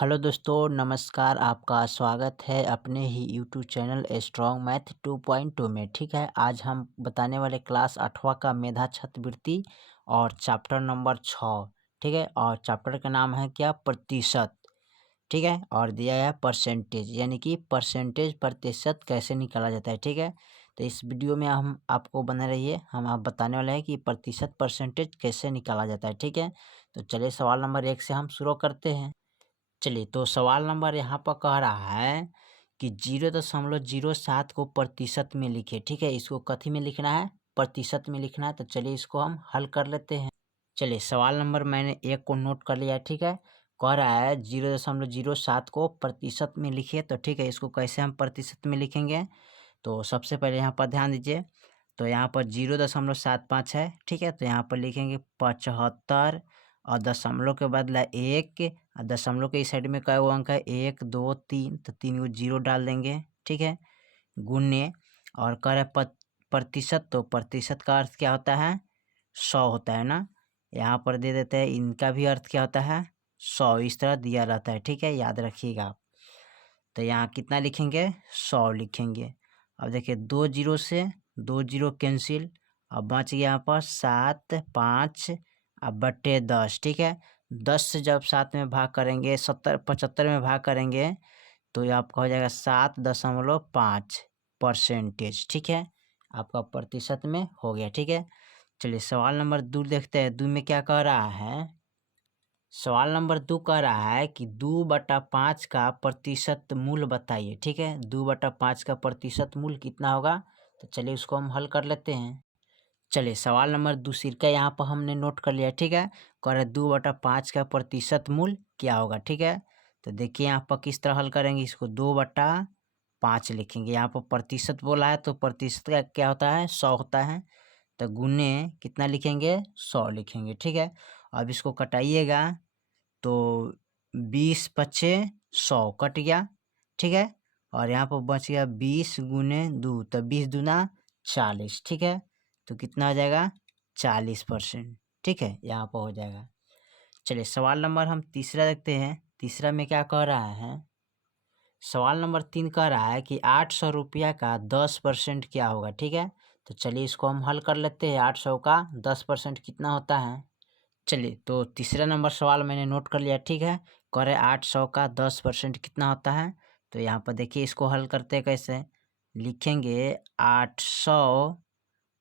Hello दोस्तों, नमस्कार। आपका स्वागत है अपने ही यूट्यूब चैनल स्ट्रॉन्ग मैथ 2.2 में। ठीक है, आज हम बताने वाले क्लास 8वां का मेधा छात्रवृत्ति और चैप्टर नंबर 6। ठीक है, और चैप्टर का नाम है क्या, प्रतिशत। ठीक है, और दिया है परसेंटेज, यानी कि परसेंटेज प्रतिशत कैसे निकाला जाता है। ठीक है, तो इस वीडियो में हम आपको बने रहिए, हम आप बताने वाले हैं कि प्रतिशत परसेंटेज कैसे निकाला जाता है। ठीक है, तो चलिए सवाल नंबर 1 से हम शुरू करते हैं। चलिए, तो सवाल नंबर यहाँ पर कह रहा है कि 0.07 को प्रतिशत में लिखे। ठीक है, इसको कथी में लिखना है, प्रतिशत में लिखना है। तो चलिए इसको हम हल कर लेते हैं। चलिए, सवाल नंबर मैंने 1 को नोट कर लिया है। ठीक है, कह रहा है 0.07 को प्रतिशत में लिखिए। तो ठीक है, इसको कैसे हम प्रतिशत में लिखेंगे, तो सबसे पहले यहाँ पर ध्यान दीजिए। तो यहाँ पर 0.75 है। ठीक है, तो यहाँ पर लिखेंगे 75, और दशमलव के बदला 1, और दशमलव के इस साइड में क्या अंक है, 1 2 3, तो 3 को 0 डाल देंगे। ठीक है, गुणे, और कह रहा है प्रतिशत, तो प्रतिशत का अर्थ क्या होता है, 100 होता है ना। यहाँ पर दे देते हैं, इनका भी अर्थ क्या होता है, 100, इस तरह दिया रहता है। ठीक है, याद रखिएगा आप। तो यहाँ कितना लिखेंगे, 100 लिखेंगे। अब देखिए, 2 जीरो से 2 जीरो कैंसिल, अब बच गया यहाँ पर 7 5, अब बट्टे 10। ठीक है, 10 से जब 7 में भाग करेंगे, 75 में भाग करेंगे, तो ये आपका हो जाएगा 7.5% ठीक है, आपका प्रतिशत में हो गया। ठीक है, चलिए सवाल नंबर 2 देखते हैं। 2 में क्या कह रहा है, सवाल नंबर 2 कह रहा है कि 2/5 का प्रतिशत मूल बताइए। ठीक है, 2/5 का प्रतिशत मूल कितना होगा, तो चलिए उसको हम हल कर लेते हैं। चलिए, सवाल नंबर दूसरी का यहाँ पर हमने नोट कर लिया। ठीक है, कह रहे 2/5 का प्रतिशत मूल क्या होगा। ठीक है, तो देखिए यहाँ पर किस तरह हल करेंगे, इसको 2/5 लिखेंगे। यहाँ पर प्रतिशत बोला है, तो प्रतिशत का क्या होता है, 100 होता है। तो गुने कितना लिखेंगे, 100 लिखेंगे। ठीक है, अब इसको कटाइएगा, तो 20 पचे 100 कट गया। ठीक है, और यहाँ पर बच गया 20 गुने 2, तो 20 दूना 40। ठीक है, तो कितना हो जाएगा, 40%। ठीक है, यहाँ पर हो जाएगा। चलिए, सवाल नंबर हम तीसरा देखते हैं। तीसरा में क्या कह रहा है, सवाल नंबर 3 कह रहा है कि 800 रुपया का 10% क्या होगा। ठीक है, तो चलिए इसको हम हल कर लेते हैं। 800 का 10% कितना होता है। चलिए, तो तीसरा नंबर सवाल मैंने नोट कर लिया। ठीक है, कह रहे 800 का 10% कितना होता है। तो यहाँ पर देखिए, इसको हल करते हैं कैसे, लिखेंगे 800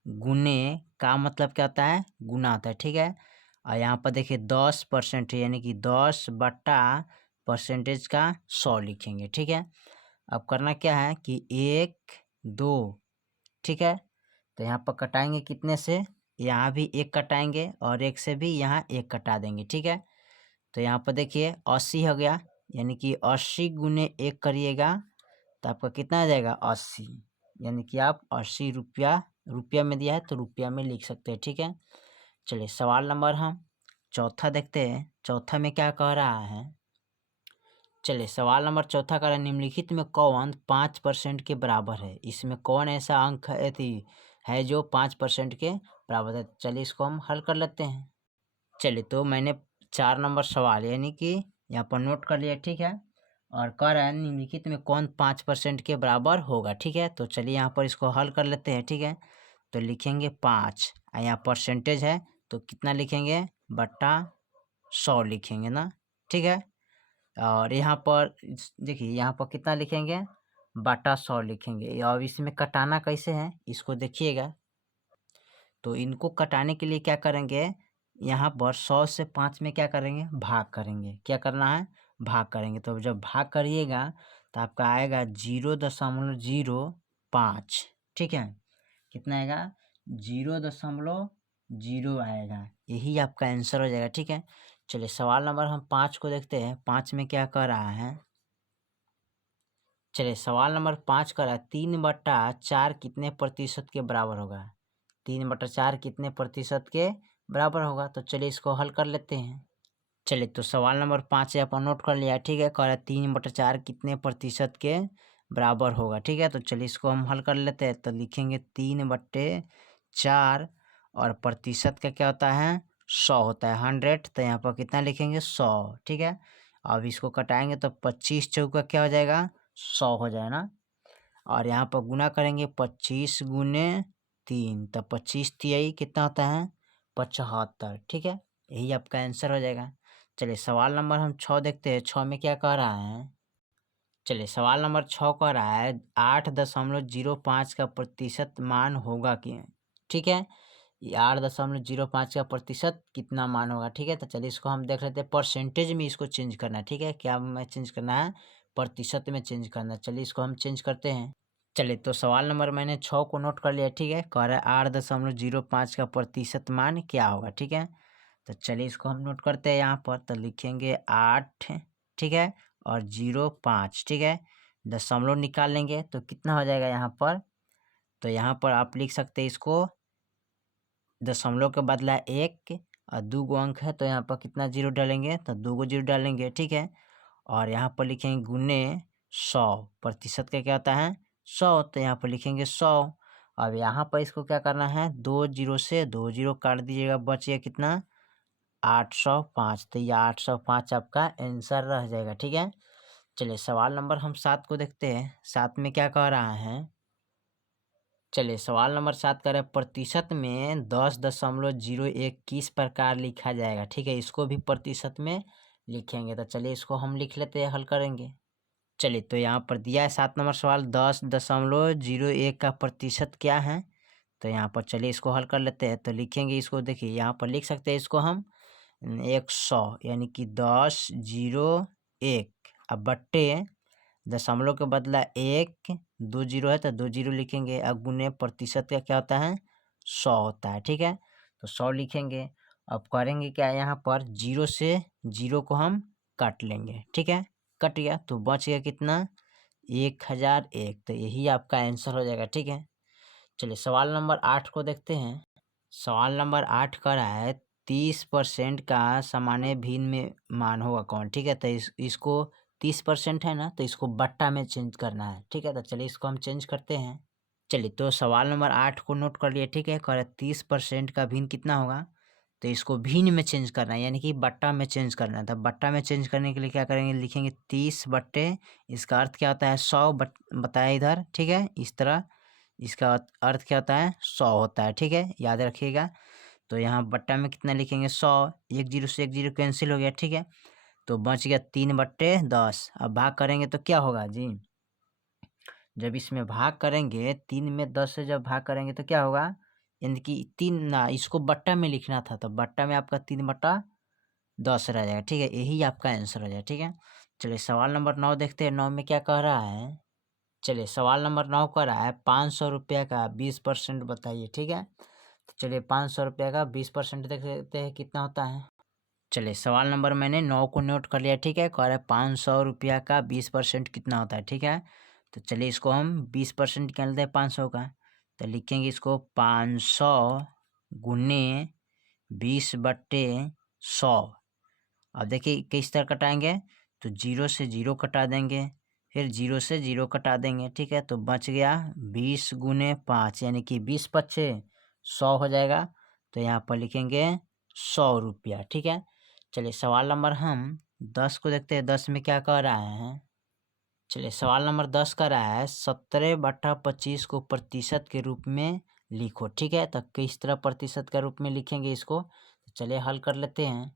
गुने का मतलब क्या होता है, गुना होता है। ठीक है, और यहाँ पर देखिए 10% है, यानी कि 10/परसेंटेज का 100 लिखेंगे। ठीक है, अब करना क्या है कि 1 2, ठीक है, तो यहाँ पर कटाएंगे कितने से, यहाँ भी 1 कटाएंगे, और 1 से भी यहाँ 1 कटा देंगे। ठीक है, तो यहाँ पर देखिए 80 हो गया, यानी कि 80 गुने 1 करिएगा, तो आपका कितना आ जाएगा, 80। यानी कि आप 80 रुपया, रुपया में दिया है तो रुपया में लिख सकते हैं। ठीक है, चलिए सवाल नंबर हम चौथा देखते हैं। चौथा में क्या कह रहा है, चलिए सवाल नंबर चौथा कह रहा है, निम्नलिखित में कौन 5% के बराबर है। इसमें कौन ऐसा अंक है जो 5% के बराबर है। चलिए इसको हम हल कर लेते हैं। चलिए, तो मैंने 4 नंबर सवाल यानी कि यहाँ पर नोट कर लिया। ठीक है, और कह रहा है निम्नलिखित में कौन 5% के बराबर होगा। ठीक है, तो चलिए यहाँ पर इसको हल कर लेते हैं। ठीक है, तो लिखेंगे 5, यहाँ परसेंटेज है, तो कितना लिखेंगे, बट्टा 100 लिखेंगे ना। ठीक है, और यहाँ पर देखिए, यहाँ पर कितना लिखेंगे, बटा 100 लिखेंगे। और इसमें कटाना कैसे है, इसको देखिएगा। तो इनको कटाने के लिए क्या करेंगे, यहाँ पर 100 से 5 में क्या करेंगे, भाग करेंगे। क्या करना है, भाग करेंगे। तो जब भाग करिएगा, तो आपका आएगा 0.05। ठीक है, कितना आएगा, 0.0 आएगा, यही आपका आंसर हो जाएगा। ठीक है, चलिए सवाल नंबर हम 5 को देखते हैं। 5 में क्या कह रहा है, चलिए सवाल नंबर 5 कह रहा है 3/4 कितने प्रतिशत के बराबर होगा। 3/4 कितने प्रतिशत के बराबर होगा, तो चलिए इसको हल कर लेते हैं। चलिए, तो सवाल नंबर 5 यहाँ पर नोट कर लिया। ठीक है, कह रहा है 3/4 कितने प्रतिशत के बराबर होगा। ठीक है, तो चलिए इसको हम हल कर लेते हैं। तो लिखेंगे 3/4, और प्रतिशत का क्या होता है, 100 होता है, 100। तो यहाँ पर कितना लिखेंगे, 100। ठीक है, अब इसको कटाएंगे तो 25 चौका क्या हो जाएगा, 100 हो जाएगा ना। और यहाँ पर गुना करेंगे 25 गुने 3, तो 25 तिहाई कितना होता है, 75। ठीक है, यही आपका आंसर हो जाएगा। चलिए सवाल नंबर हम 6 देखते हैं। 6 में क्या कह रहा है, चलिए सवाल नंबर 6 कह रहा है 8.05 का प्रतिशत मान होगा कि, ठीक है, ये 8.05 का प्रतिशत कितना मान होगा। ठीक है, तो चलिए इसको हम देख लेते हैं। परसेंटेज में इसको चेंज करना है। ठीक है, क्या में चेंज करना है, प्रतिशत में चेंज करना है। चलिए इसको हम चेंज करते हैं। चलिए तो सवाल नंबर मैंने 6 को नोट कर लिया। ठीक है, कह रहा है 8.05 का प्रतिशत मान क्या होगा। ठीक है, तो चलिए इसको हम नोट करते हैं यहाँ पर। तो लिखेंगे 8, ठीक है, और 0.5, ठीक है, दशमलव निकाल लेंगे तो कितना हो जाएगा यहाँ पर। तो यहाँ पर आप लिख सकते हैं इसको, दशमलव के बदला 1 और 2 गो अंक है तो यहाँ पर कितना जीरो डालेंगे, तो 2 गो जीरो डालेंगे। ठीक है, और यहाँ पर लिखेंगे गुने 100, प्रतिशत का क्या होता है 100, तो यहाँ पर लिखेंगे 100। अब यहाँ पर इसको क्या करना है, 2 जीरो से 2 जीरो काट दीजिएगा, बचिए कितना 805। तो ये 805 आपका आंसर रह जाएगा। ठीक है, चलिए सवाल नंबर हम 7 को देखते हैं। 7 में क्या कह रहा है, चलिए सवाल नंबर 7 कह रहा है प्रतिशत में 10.01 किस प्रकार लिखा जाएगा। ठीक है, इसको भी प्रतिशत में लिखेंगे। तो चलिए इसको हम लिख लेते हैं, हल करेंगे। चलिए तो यहाँ पर दिया है 7 नंबर सवाल, 10.01 का प्रतिशत क्या है। तो यहाँ पर चलिए इसको हल कर लेते हैं। तो लिखेंगे इसको, देखिए यहाँ पर लिख सकते हैं इसको हम 100, यानी कि 10.01, अब बट्टे दशमलव के बदला 1, 2 जीरो है तो 2 जीरो लिखेंगे। अब गुने प्रतिशत का क्या होता है 100 होता है। ठीक है, तो 100 लिखेंगे। अब करेंगे क्या, यहाँ पर 0 से 0 को हम काट लेंगे। ठीक है, कट गया तो बच गया कितना 1001, तो यही आपका आंसर हो जाएगा। ठीक है, चलिए सवाल नंबर 8 को देखते हैं। सवाल नंबर 8 का रहा है 30% का सामान्य भिन्न में मान होगा कौन। ठीक है, तो इसको 30% है ना, तो इसको बट्टा में चेंज करना है। ठीक है, तो चलिए इसको हम चेंज करते हैं। चलिए तो सवाल नंबर 8 को नोट कर लिए। ठीक है, कह रहा है 30% का भिन्न कितना होगा, तो इसको भिन्न में चेंज करना है, यानी कि बट्टा में चेंज करना है। तो बट्टा में चेंज करने के लिए क्या करेंगे, लिखेंगे 30 बट्टे, इसका अर्थ क्या होता है 100 बताया इधर। ठीक है, इस तरह इसका अर्थ क्या होता है 100 होता है। ठीक है, याद रखिएगा। तो यहाँ बट्टा में कितना लिखेंगे 100, 1 जीरो से 1 जीरो कैंसिल हो गया। ठीक है, तो बच गया 3/10। अब भाग करेंगे तो क्या होगा जी, जब इसमें भाग करेंगे 3 में 10 से जब भाग करेंगे तो क्या होगा, यानी कि 3 ना, इसको बट्टा में लिखना था तो बट्टा में आपका 3/10 रह जाएगा। ठीक है, यही आपका आंसर हो जाएगा। ठीक है, चलिए सवाल नंबर 9 देखते हैं। 9 में क्या कह रहा है, चलिए सवाल नंबर 9 कह रहा है 500 रुपये का 20% बताइए। ठीक है, तो चलिए 500 रुपये का 20% देख लेते हैं कितना होता है। चलिए सवाल नंबर मैंने 9 को नोट कर लिया। ठीक है, कह रहा है 500 रुपया का 20% कितना होता है। ठीक है, तो चलिए इसको हम 20% निकालते हैं 500 का। तो लिखेंगे इसको 500 गुने 20/100। अब देखिए किस तरह कटाएंगे, तो 0 से 0 कटा देंगे, फिर 0 से 0 कटा देंगे। ठीक है, तो बच गया 20 गुने 5, यानी कि 20 पच्चे 100 हो जाएगा। तो यहाँ पर लिखेंगे 100 रुपया। ठीक है, चलिए सवाल नंबर हम 10 को देखते हैं। 10 में क्या कह रहा है, चलिए सवाल नंबर 10 का रहा है 17/25 को प्रतिशत के रूप में लिखो। ठीक है, तो किस तरह प्रतिशत के रूप में लिखेंगे इसको, तो चलिए हल कर लेते हैं।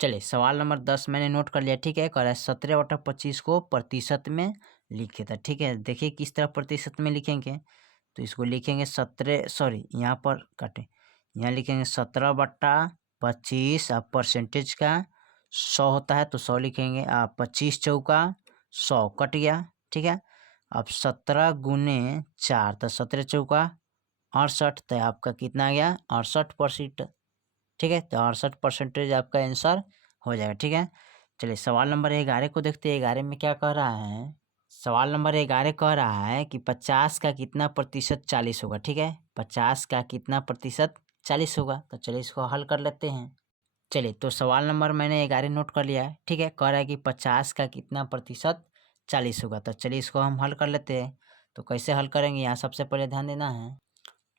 चलिए सवाल नंबर 10 मैंने नोट कर लिया। ठीक है, कह रहा है 17/25 को प्रतिशत में लिखे था। ठीक है, देखिए किस तरह प्रतिशत में लिखेंगे, तो इसको लिखेंगे 17, सॉरी यहाँ पर काटे, यहाँ लिखेंगे 17/25। अब परसेंटेज का 100 होता है तो 100 लिखेंगे। 25 चौका 100 कट गया। ठीक है, अब 17 गुने 4, तो 17 चौका 68, तो आपका कितना आ गया 68%। ठीक है, तो 68% आपका आंसर हो जाएगा। ठीक है, चलिए सवाल नंबर 11 को देखते हैं। 11 में क्या कह रहा है, सवाल नंबर 11 कह रहा है कि 50 का कितना प्रतिशत 40 होगा। ठीक है, 50 का कितना प्रतिशत 40 होगा, तो चलिए इसको हल कर लेते हैं। चलिए तो सवाल नंबर मैंने 11 नोट कर लिया है। ठीक है, कह रहा है कि 50 का कितना प्रतिशत 40 होगा, तो चलिए इसको हम हल कर लेते हैं। तो कैसे हल करेंगे, यहाँ सबसे पहले ध्यान देना है।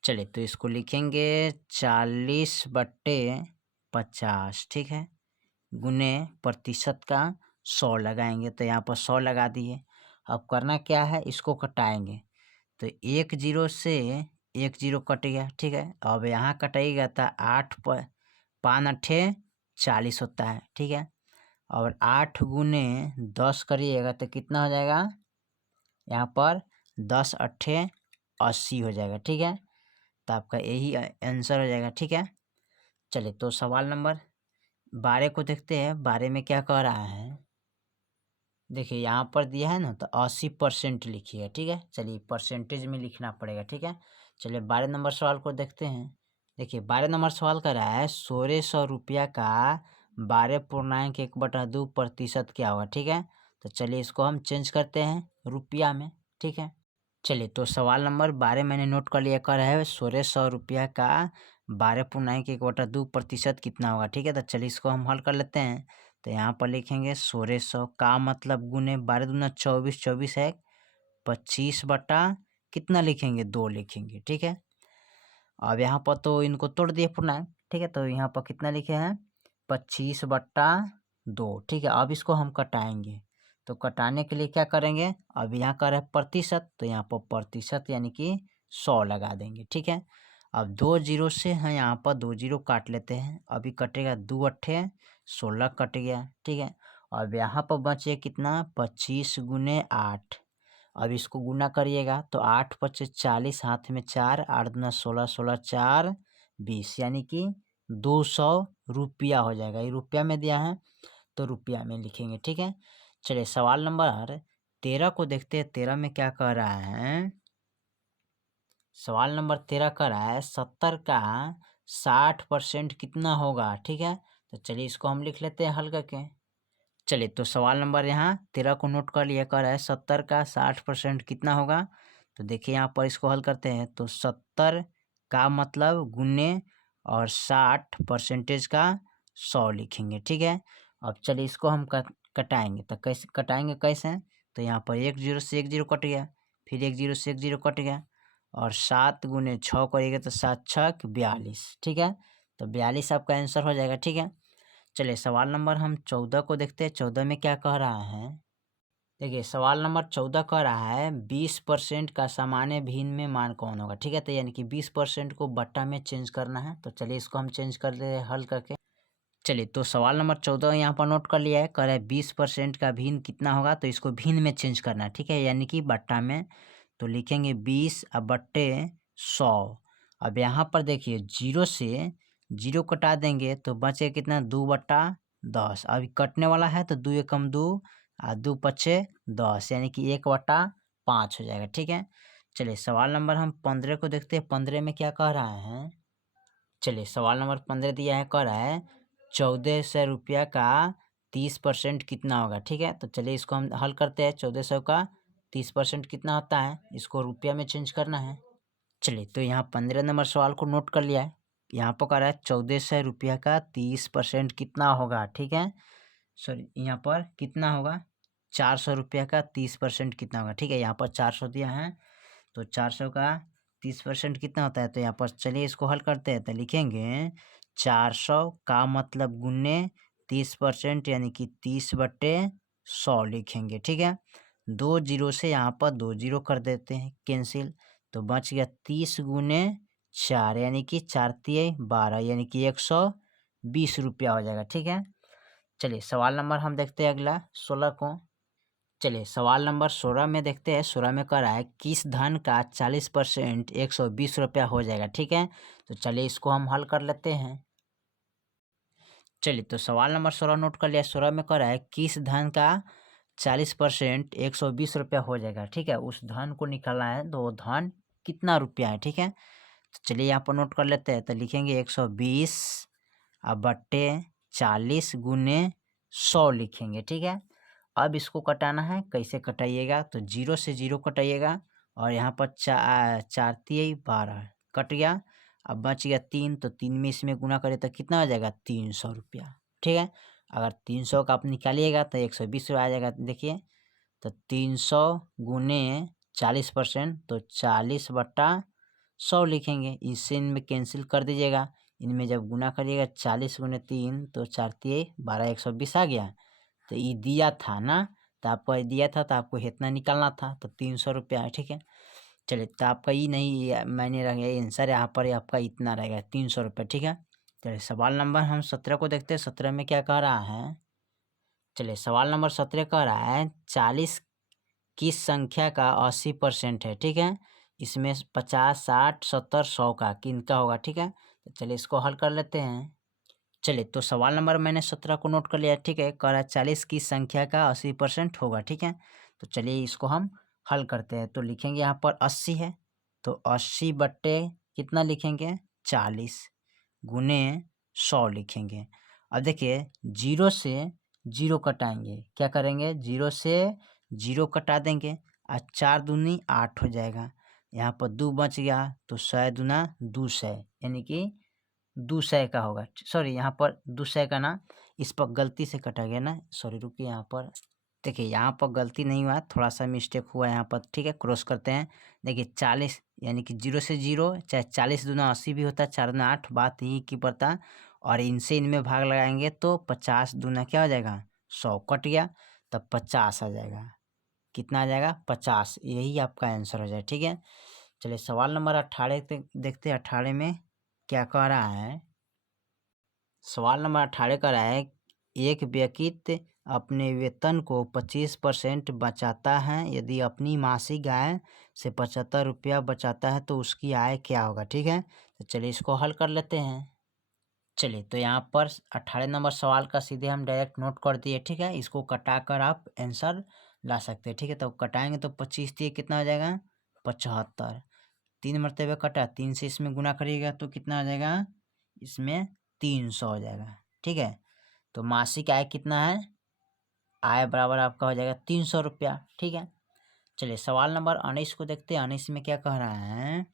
चलिए तो इसको लिखेंगे 40/50। ठीक है, गुने प्रतिशत का 100 लगाएंगे, तो यहाँ पर 100 लगा दिए। अब करना क्या है, इसको कटाएंगे, तो 1 जीरो से 1 जीरो कट गया, ठीक है। अब यहाँ कटाइएगा तो 8 पर 5 अट्ठे 40 होता है, ठीक है। और 8 गुने 10 करिएगा तो कितना हो जाएगा, यहाँ पर 10 अट्ठे 80 हो जाएगा, ठीक है। तो आपका यही आंसर हो जाएगा, ठीक है। चलिए तो सवाल नंबर 12 को देखते हैं। 12 में क्या कह रहा है, देखिए यहाँ पर दिया है ना, तो 80% लिखिएगा, ठीक है। चलिए परसेंटेज में लिखना पड़ेगा, ठीक है। चलिए 12 नंबर सवाल को देखते हैं। देखिए 12 नंबर सवाल कर रहा है 1600 रुपया का 12.1/2% क्या होगा, ठीक है। तो चलिए इसको हम चेंज करते हैं रुपया में, ठीक है। चलिए तो सवाल नंबर 12 मैंने नोट कर लिया, कर है 1600 रुपया का 12.1/2% कितना होगा, ठीक है। तो चलिए इसको हम हल कर लेते हैं। तो यहाँ पर लिखेंगे 1600 का मतलब गुने 12 दूना 24, 24 है 25 बटा कितना लिखेंगे, 2 लिखेंगे, ठीक है। अब यहाँ पर तो इनको तोड़ दिए पूर्णांक, ठीक है। तो यहाँ पर कितना लिखे हैं, 25/2, ठीक है। अब इसको हम कटाएंगे, तो कटाने के लिए क्या करेंगे, अब यहाँ कर है प्रतिशत, तो यहाँ पर प्रतिशत यानी कि 100 लगा देंगे, ठीक है। अब 2 जीरो से हैं, यहाँ पर 2 जीरो काट लेते हैं, अभी कटेगा 2 अट्ठे 16 कट गया, ठीक है। अब यहाँ पर बचे कितना, 25 गुने 8। अब इसको गुना करिएगा तो 8 पचे 40, हाथ में 4, 8 दूना 16, 16 4 20, यानी कि 200 रुपया हो जाएगा। ये रुपया में दिया है तो रुपया में लिखेंगे, ठीक है। चलिए सवाल नंबर 13 को देखते हैं। 13 में क्या कह रहा है, सवाल नंबर 13 कह रहा है 70 का 60% कितना होगा, ठीक है। तो चलिए इसको हम लिख लेते हैं हल करके। चलिए तो सवाल नंबर यहाँ 13 को नोट कर लिया, कर है 70 का 60% कितना होगा। तो देखिए यहाँ पर इसको हल करते हैं, तो 70 का मतलब गुने और 60 परसेंटेज का 100 लिखेंगे, ठीक है। अब चलिए इसको हम कटाएंगे, तो कैसे कटाएंगे, कैसे, तो यहाँ पर 1 जीरो से 1 जीरो कट गया, फिर 1 जीरो से 1 जीरो कट गया, और 7 गुने 6 करिएगा तो 7 छक 42, ठीक है। तो 42 आपका आंसर हो जाएगा, ठीक है। चलिए सवाल नंबर हम 14 को देखते हैं। 14 में क्या कह रहा है, देखिए सवाल नंबर 14 कह रहा है 20% का सामान्य भिन्न में मान कौन होगा, ठीक है। तो यानी कि 20% को बट्टा में चेंज करना है, तो चलिए इसको हम चेंज कर ले हल करके। चलिए तो सवाल नंबर 14 यहाँ पर नोट कर लिया है, कह रहा है 20% का भिन्न कितना होगा, तो इसको भिन्न में चेंज करना है, ठीक है, यानी कि बट्टा में। तो लिखेंगे 20 अब बट्टे 100। अब यहाँ पर देखिए जीरो से जीरो कटा देंगे तो बचे कितना, 2/10। अभी कटने वाला है तो 2 एकम 2 और 2 पचे 10, यानी कि 1/5 हो जाएगा, ठीक है। चलिए सवाल नंबर हम 15 को देखते हैं। 15 में क्या कह रहा है, चलिए सवाल नंबर 15 दिया है, कह रहा है 1400 रुपया का 30% कितना होगा, ठीक है। तो चलिए इसको हम हल करते हैं। 1400 का 30% कितना होता है, इसको रुपया में चेंज करना है। चलिए तो यहाँ 15 नंबर सवाल को नोट कर लिया है। यहाँ पर कह रहा है 1400 रुपया का 30% कितना होगा, ठीक है। सॉरी यहाँ पर कितना होगा, 400 रुपया का 30% कितना होगा, ठीक है। यहाँ पर 400 दिया है, तो 400 का 30% कितना होता है, तो यहाँ पर चलिए इसको हल करते हैं। तो लिखेंगे 400 का मतलब गुने 30%, यानी कि 30/100 लिखेंगे, ठीक है। 2 जीरो से यहाँ पर 2 जीरो कर देते हैं कैंसिल, तो बच गया 30 गुने 4, यानी कि 4 तिये 12, यानी कि 120 रुपया हो जाएगा, ठीक है। चलिए सवाल नंबर हम देखते हैं अगला 16 को। चलिए सवाल नंबर 16 में देखते हैं। 16 में कह रहा है किस धन का 40% 120 रुपया हो जाएगा, ठीक है। तो चलिए इसको हम हल कर लेते हैं। चलिए तो सवाल नंबर 16 नोट कर लिया। 16 में कह रहा है किस धन का 40% 120 रुपया हो जाएगा, ठीक है। उस धन को निकालना है, तो वो धन कितना रुपया है, ठीक है। तो चलिए यहाँ पर नोट कर लेते हैं। तो लिखेंगे 120 अब बट्टे 40 गुने 100 लिखेंगे, ठीक है। अब इसको कटाना है, कैसे कटाइएगा, तो जीरो से जीरो कटाइएगा, और यहाँ पर 4 तिये 12 कट गया। अब बच गया 3, तो 3 में इसमें गुना करें तो कितना हो जाएगा, 300 रुपया, ठीक है। अगर 300 का आप निकालिएगा तो 120 रुपया आ जाएगा, देखिए। तो 300 गुने 40%, तो 40/100 लिखेंगे। इससे इनमें कैंसिल कर दीजिएगा, इनमें जब गुना करिएगा 40 गुने 3 तो 4 तिये 12 120 आ गया। तो ये दिया था ना, तो आपको ये दिया था तो आपको इतना निकालना था, तो 300 रुपया है, ठीक है। चलिए, तो आपका ये नहीं मायने रखेगा, आंसर यहाँ पर आपका इतना रहेगा 300 रुपये, ठीक है। चलिए सवाल नंबर हम 17 को देखते हैं। 17 में क्या कह रहा है, चलिए सवाल नंबर 17 कह रहा है 40 किस संख्या का 80% है, ठीक है। इसमें 50 60 70 100 का किनका होगा, ठीक है। तो चलिए इसको हल कर लेते हैं। चलिए, तो सवाल नंबर मैंने 17 को नोट कर लिया, ठीक है। कह रहा है 40 की संख्या का 80% होगा, ठीक है। तो चलिए इसको हम हल करते हैं। तो लिखेंगे यहाँ पर 80 है, तो 80 बट्टे कितना लिखेंगे 40 गुने 100 लिखेंगे। अब देखिए, जीरो से जीरो कटाएंगे, क्या करेंगे, जीरो से जीरो कटा देंगे और 4 दूनी 8 हो जाएगा। यहाँ पर 2 बच गया, तो 100 दूना 200, यानी कि 200 का होगा। सॉरी, यहाँ पर 200 का ना, इस पर गलती से कटा गया ना, सॉरी रुकिए। यहाँ पर देखिए, यहाँ पर गलती नहीं हुआ, थोड़ा सा मिस्टेक हुआ यहाँ पर, ठीक है। क्रॉस करते हैं, देखिए 40 यानी कि जीरो से जीरो, चाहे 40 दूना 80 भी होता है, 4 दूना 8, बात यही की पड़ता। और इनसे इनमें भाग लगाएंगे तो 50 दूना क्या हो जाएगा 100 कट गया, तब 50 आ जाएगा। कितना आ जाएगा 50, यही आपका आंसर हो जाए, ठीक है। चलिए सवाल नंबर 18 देखते हैं। 18 में क्या कह रहा है, सवाल नंबर 18 कह रहा है एक व्यक्ति अपने वेतन को 25% बचाता है। यदि अपनी मासिक आय से 75 रुपया बचाता है तो उसकी आय क्या होगा, ठीक है। तो चलिए इसको हल कर लेते हैं। चलिए, तो यहाँ पर 18 नंबर सवाल का सीधे हम डायरेक्ट नोट कर दिए, ठीक है। इसको कटा कर आप आंसर ला सकते हैं, ठीक है। तो कटाएंगे तो 25 दिए कितना हो जाएगा 75, 3 मरतबे कटा, 3 से इसमें गुना करिएगा तो कितना आ जाएगा, इसमें 300 हो जाएगा, ठीक है। तो मासिक आय कितना है, आय बराबर आपका हो जाएगा 300 रुपया, ठीक है। चलिए सवाल नंबर 19 को देखते हैं। 19 में क्या कह रहा है,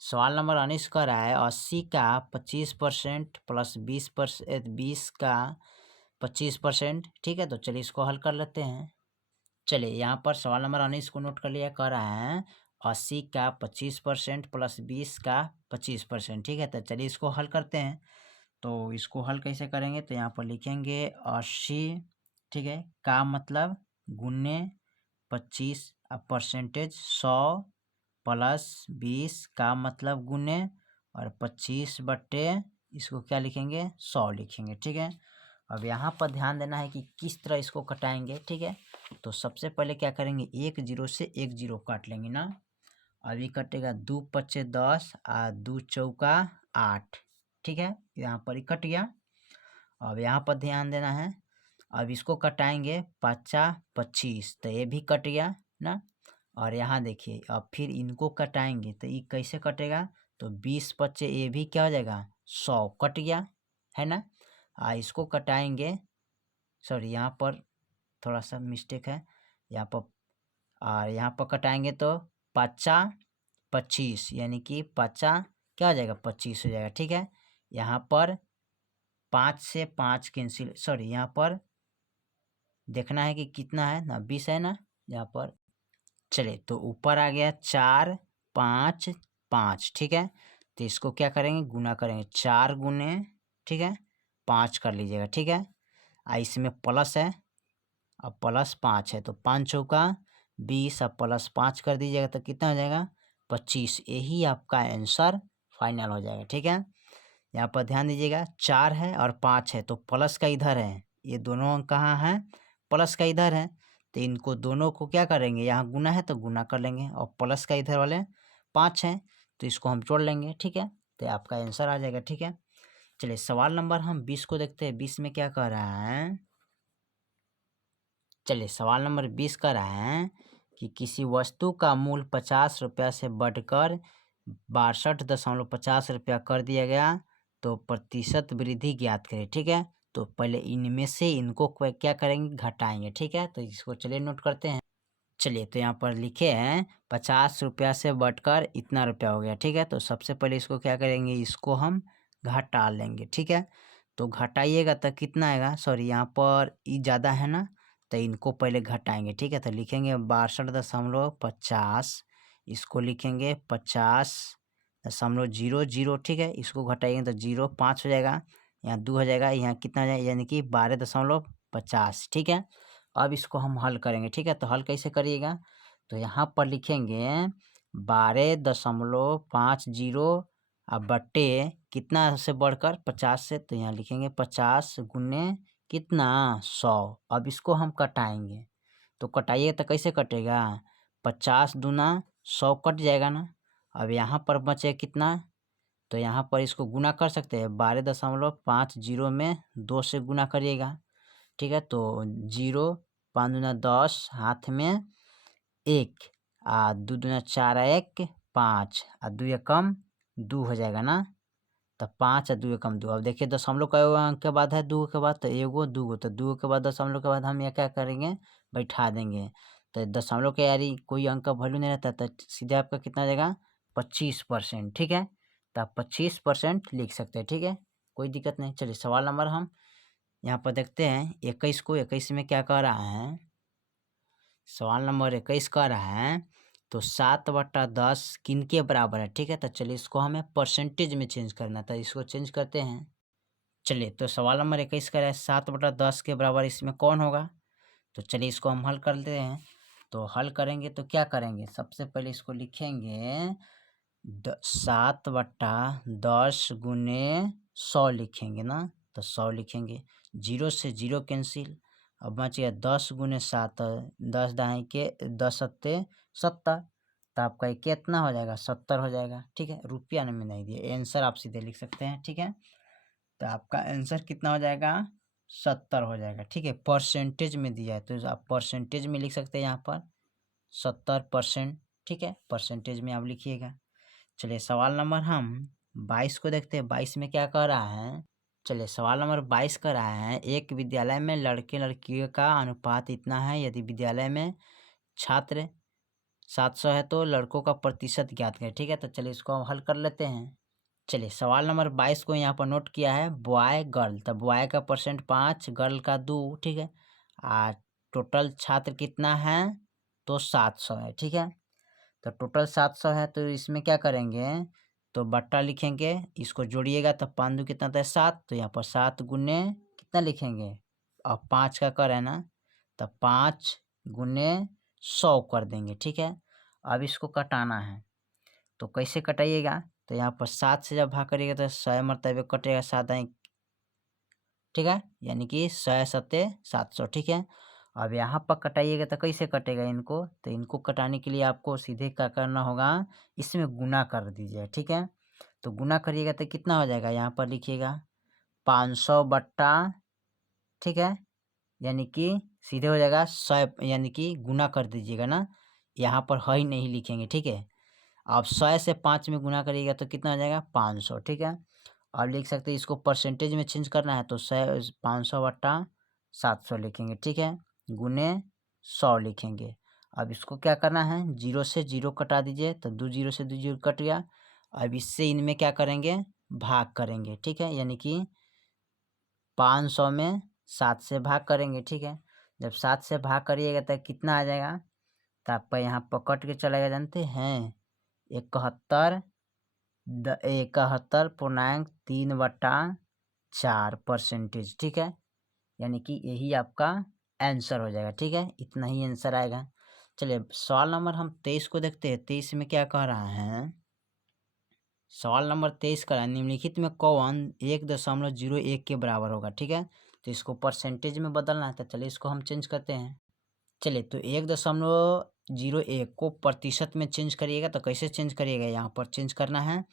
सवाल नंबर 19 कह रहा है 80 का 25% प्लस 20 का 25%, ठीक है। तो चलिए इसको हल कर लेते हैं। चलिए यहाँ पर सवाल नंबर 19 को नोट कर लिया। कह रहा है 80 का 25% प्लस 20 का 25%, ठीक है। तो चलिए इसको हल करते हैं। तो इसको हल कैसे करेंगे, तो यहाँ पर लिखेंगे 80, ठीक है, का मतलब गुने 25 परसेंटेज 100 प्लस 20 का मतलब गुने और 25 बट्टे इसको क्या लिखेंगे 100 लिखेंगे, ठीक है। अब यहाँ पर ध्यान देना है कि किस तरह इसको कटाएंगे, ठीक है। तो सबसे पहले क्या करेंगे, एक जीरो से एक जीरो काट लेंगे ना। अभी कटेगा 2 पच्चे 10 और 2 चौका 8, ठीक है। यहाँ पर ही कट गया। अब यहाँ पर ध्यान देना है, अब इसको कटाएंगे 50 25, तो ये भी कट गया ना। और यहाँ देखिए, अब फिर इनको कटाएंगे तो ये कैसे कटेगा, तो 20 पच्चे ये भी क्या हो जाएगा 100 कट गया, है ना। इसको कटाएंगे, सॉरी यहाँ पर थोड़ा सा मिस्टेक है, यहाँ पर और यहाँ पर कटाएंगे तो 50 25, यानी कि 50 क्या हो जाएगा 25 हो जाएगा, ठीक है। यहाँ पर 5 से 5 कैंसिल, सॉरी यहाँ पर देखना है कि कितना है ना, 20 है ना यहाँ पर। चलिए, तो ऊपर आ गया 4 5 5, ठीक है। तो इसको क्या करेंगे, गुना करेंगे, 4 गुने, ठीक है, 5 कर लीजिएगा, ठीक है। इसमें प्लस है, अब प्लस 5 है, तो 5 चौका 20, अब प्लस 5 कर दीजिएगा तो कितना हो जाएगा 25, यही आपका आंसर फाइनल हो जाएगा, ठीक है। यहाँ पर ध्यान दीजिएगा 4 है और 5 है, तो प्लस का इधर है, ये दोनों अंक कहाँ हैं, प्लस का इधर है। तो इनको दोनों को क्या करेंगे, यहाँ गुना है तो गुना कर लेंगे, और प्लस का इधर वाले 5 है तो इसको हम जोड़ लेंगे, ठीक है। तो आपका आंसर आ जाएगा, ठीक है। चलिए सवाल नंबर हम 20 को देखते हैं। 20 में क्या कह रहा है, चलिए सवाल नंबर 20 कह रहा है कि किसी वस्तु का मूल्य 50 रुपया से बढ़कर 62.50 रुपया कर दिया गया तो प्रतिशत वृद्धि ज्ञात करें, ठीक है। तो पहले इनमें से इनको क्या करेंगे, घटाएंगे, ठीक है। तो इसको चलिए नोट करते हैं। चलिए, तो यहाँ पर लिखे हैं 50 रुपया से बढ़कर इतना रुपया हो गया, ठीक है। तो सबसे पहले इसको क्या करेंगे, इसको हम घटा लेंगे, ठीक है। तो घटाइएगा तो कितना आएगा, सॉरी यहाँ पर ई ज़्यादा है ना, तो इनको पहले घटाएंगे, ठीक है। तो लिखेंगे 62.50, इसको लिखेंगे 50 0.00, ठीक है। इसको घटाइएगा तो 0 5 हो जाएगा, यहाँ 2 हो जाएगा, यहाँ कितना हो जाएगा, यानी कि 12.50, ठीक है। अब इसको हम हल करेंगे, ठीक है। तो हल कैसे करिएगा, तो यहाँ पर लिखेंगे 12.50 अब बट्टे कितना से बढ़कर 50 से, तो यहाँ लिखेंगे 50 गुने कितना 100। अब इसको हम कटाएंगे, तो कटाइए तो कैसे कटेगा, 50 दूना 100 कट जाएगा ना। अब यहाँ पर बचे कितना, तो यहाँ पर इसको गुना कर सकते हैं, 12.50 में 2 से गुना करिएगा, ठीक है। तो 0 5 दूना 10, हाथ में 1, 2 दूना 4, 1 5, 2 एकम 2 हो जाएगा ना। तो 5 और 2 एकम 2। अब देखिए दशमलव कई अंक के बाद है, 2 के बाद, तो एगो 2 तो 2 के बाद दशमलव के बाद हम यहाँ क्या करेंगे, बैठा देंगे। तो दशमलव के यारी कोई अंक का वैल्यू नहीं रहता, तो सीधे आपका कितना हो जाएगा 25%, ठीक है। तो आप 25% लिख सकते हैं, ठीक है, कोई दिक्कत नहीं। चलिए सवाल नंबर हम यहाँ पर देखते हैं 21 को। 21 में क्या कह रहा है, सवाल नंबर 21 कह रहा है तो 7/10 किन के बराबर है, ठीक है। तो चलिए इसको हमें परसेंटेज में चेंज करना था, इसको चेंज करते हैं। चलिए तो सवाल नंबर 21 कह रहा है 7/10 के बराबर इसमें कौन होगा, तो चलिए इसको हम हल कर लेते हैं। तो हल करेंगे तो क्या करेंगे, सबसे पहले इसको लिखेंगे 7/10 गुने 100 लिखेंगे ना, तो 100 लिखेंगे, 0 से 0 कैंसिल, अब बच गया 10 गुने 7, 10 दाएँ के 10 सत्ते 70, तो आपका ये कितना हो जाएगा 70 हो जाएगा, ठीक है। रुपया में नहीं दिए, आंसर आप सीधे लिख सकते हैं, ठीक है। तो आपका आंसर कितना हो जाएगा 70 हो जाएगा, ठीक है। परसेंटेज में दिया है तो आप परसेंटेज में लिख सकते हैं यहाँ पर 70%, ठीक है, परसेंटेज में आप लिखिएगा। चलिए सवाल नंबर हम 22 को देखते हैं। 22 में क्या कह रहा है, चलिए सवाल नंबर 22 कह रहा है एक विद्यालय में लड़के लड़कियों का अनुपात इतना है, यदि विद्यालय में छात्र 700 है तो लड़कों का प्रतिशत ज्ञात करें, ठीक है। तो चलिए इसको हम हल कर लेते हैं। चलिए सवाल नंबर 22 को यहाँ पर नोट किया है बॉय गर्ल, तो बॉय का परसेंट 5, गर्ल का 2, ठीक है। टोटल छात्र कितना है, तो 700 है, ठीक है। तो टोटल 700 है, तो इसमें क्या करेंगे, तो बट्टा लिखेंगे, इसको जोड़िएगा तो 5 दूनी कितना था 7, तो यहाँ पर 7 गुने कितना लिखेंगे, अब 5 का कर है ना, तो 5 गुने 100 कर देंगे, ठीक है। अब इसको कटाना है, तो कैसे कटाइएगा, तो यहाँ पर 7 से जब भाग करिएगा तो 100 मरतबे कटेगा, 7 आए, ठीक है, यानी कि 100 सत्ते 700, ठीक है। अब यहाँ पर कटाइएगा तो कैसे कटेगा इनको, तो इनको कटाने के लिए आपको सीधे क्या करना होगा, इसमें गुना कर दीजिए, ठीक है। तो गुना करिएगा तो कितना हो जाएगा, यहाँ पर लिखिएगा 500 बट्टा, ठीक है, यानी कि सीधे हो जाएगा 100, यानी कि गुना कर दीजिएगा ना, यहाँ पर है ही नहीं लिखेंगे, ठीक है। आप 100 से 5 में गुना करिएगा तो कितना हो जाएगा 500, ठीक है। आप लिख सकते हैं इसको परसेंटेज में चेंज करना है तो 500 बट्टा 700 लिखेंगे, ठीक है, गुने 100 लिखेंगे। अब इसको क्या करना है, 0 से 0 कटा दीजिए, तो 2 0 से 2 0 कट गया। अब इससे इनमें क्या करेंगे, भाग करेंगे, ठीक है, यानी कि 500 में 7 से भाग करेंगे, ठीक है। जब 7 से भाग करिएगा तो कितना आ जाएगा, तो आपका यहाँ पर कट के चलेगा, जानते हैं 71.3/4 ठीक है, यानी कि यही आपका आंसर हो जाएगा, ठीक है, इतना ही आंसर आएगा। चलिए सवाल नंबर हम 23 को देखते हैं। 23 में क्या कह रहा है, सवाल नंबर 23 कह रहा है निम्नलिखित में कौन 1.01 के बराबर होगा, ठीक है। तो इसको परसेंटेज में बदलना है, तो चलिए इसको हम चेंज करते हैं। चलिए तो 1.01 को प्रतिशत में चेंज करिएगा, तो कैसे चेंज करिएगा, यहाँ पर चेंज करना है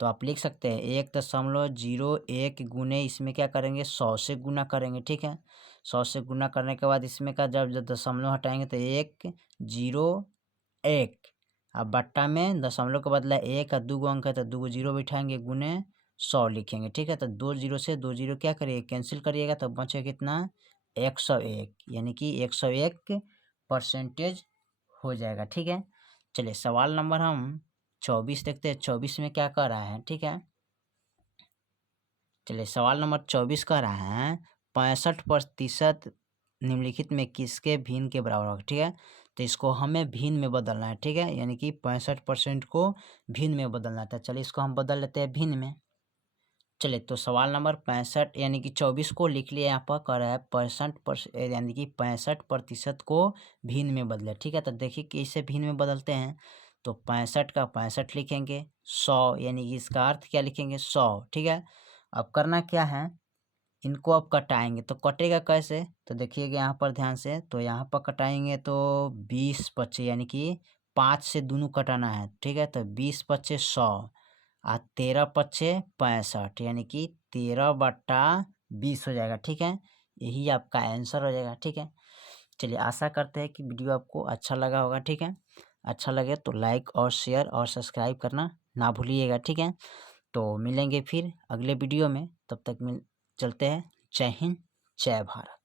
तो आप लिख सकते हैं 1.01 गुने इसमें क्या करेंगे 100 से गुना करेंगे, ठीक है। 100 से गुना करने के बाद इसमें का जब दशमलव हटाएंगे तो 101, अब बट्टा में दशमलव के बदला 1 और 2 अंक है तो 2 जीरो बिठाएंगे, गुने 100 लिखेंगे, ठीक है। तो 2 जीरो से 2 जीरो क्या करिए कैंसिल करिएगा, तो बचे कितना 101, यानी कि 101 परसेंटेज हो जाएगा, ठीक है। चलिए सवाल नंबर हम 24 देखते हैं। 24 में क्या कह रहा है, ठीक है। चलिए सवाल नंबर 24 कह रहा है 65% निम्नलिखित में किसके भिन्न के बराबर होगा, ठीक है। तो इसको हमें भिन्न में बदलना है, ठीक है, यानी कि 65% को भिन्न में बदलना था। चलिए इसको हम बदल लेते हैं भिन्न में। चलिए तो सवाल नंबर 65 यानी कि 24 को लिख लिए, यहाँ पर कह रहा है 65% यानी कि 65% को भिन्न में बदले, ठीक है। तो देखिए कि इसे भिन्न में बदलते हैं, तो 65 का 65 लिखेंगे, 100 यानी कि इसका अर्थ क्या लिखेंगे 100, ठीक है। अब करना क्या है, इनको अब कटाएंगे, तो कटेगा कैसे, तो देखिएगा यहाँ पर ध्यान से, तो यहाँ पर कटाएंगे तो 20 यानी कि 5 से दोनों कटाना है, ठीक है। तो 20 × 5 = 100 और 13 × 5 = 65 यानी कि 13/20 हो जाएगा, ठीक है। यही आपका आंसर हो जाएगा, ठीक है। चलिए आशा करते हैं कि वीडियो आपको अच्छा लगा होगा, ठीक है। अच्छा लगे तो लाइक और शेयर और सब्सक्राइब करना ना भूलिएगा, ठीक है। तो मिलेंगे फिर अगले वीडियो में, तब तक चलते हैं। जय हिंद, जय भारत।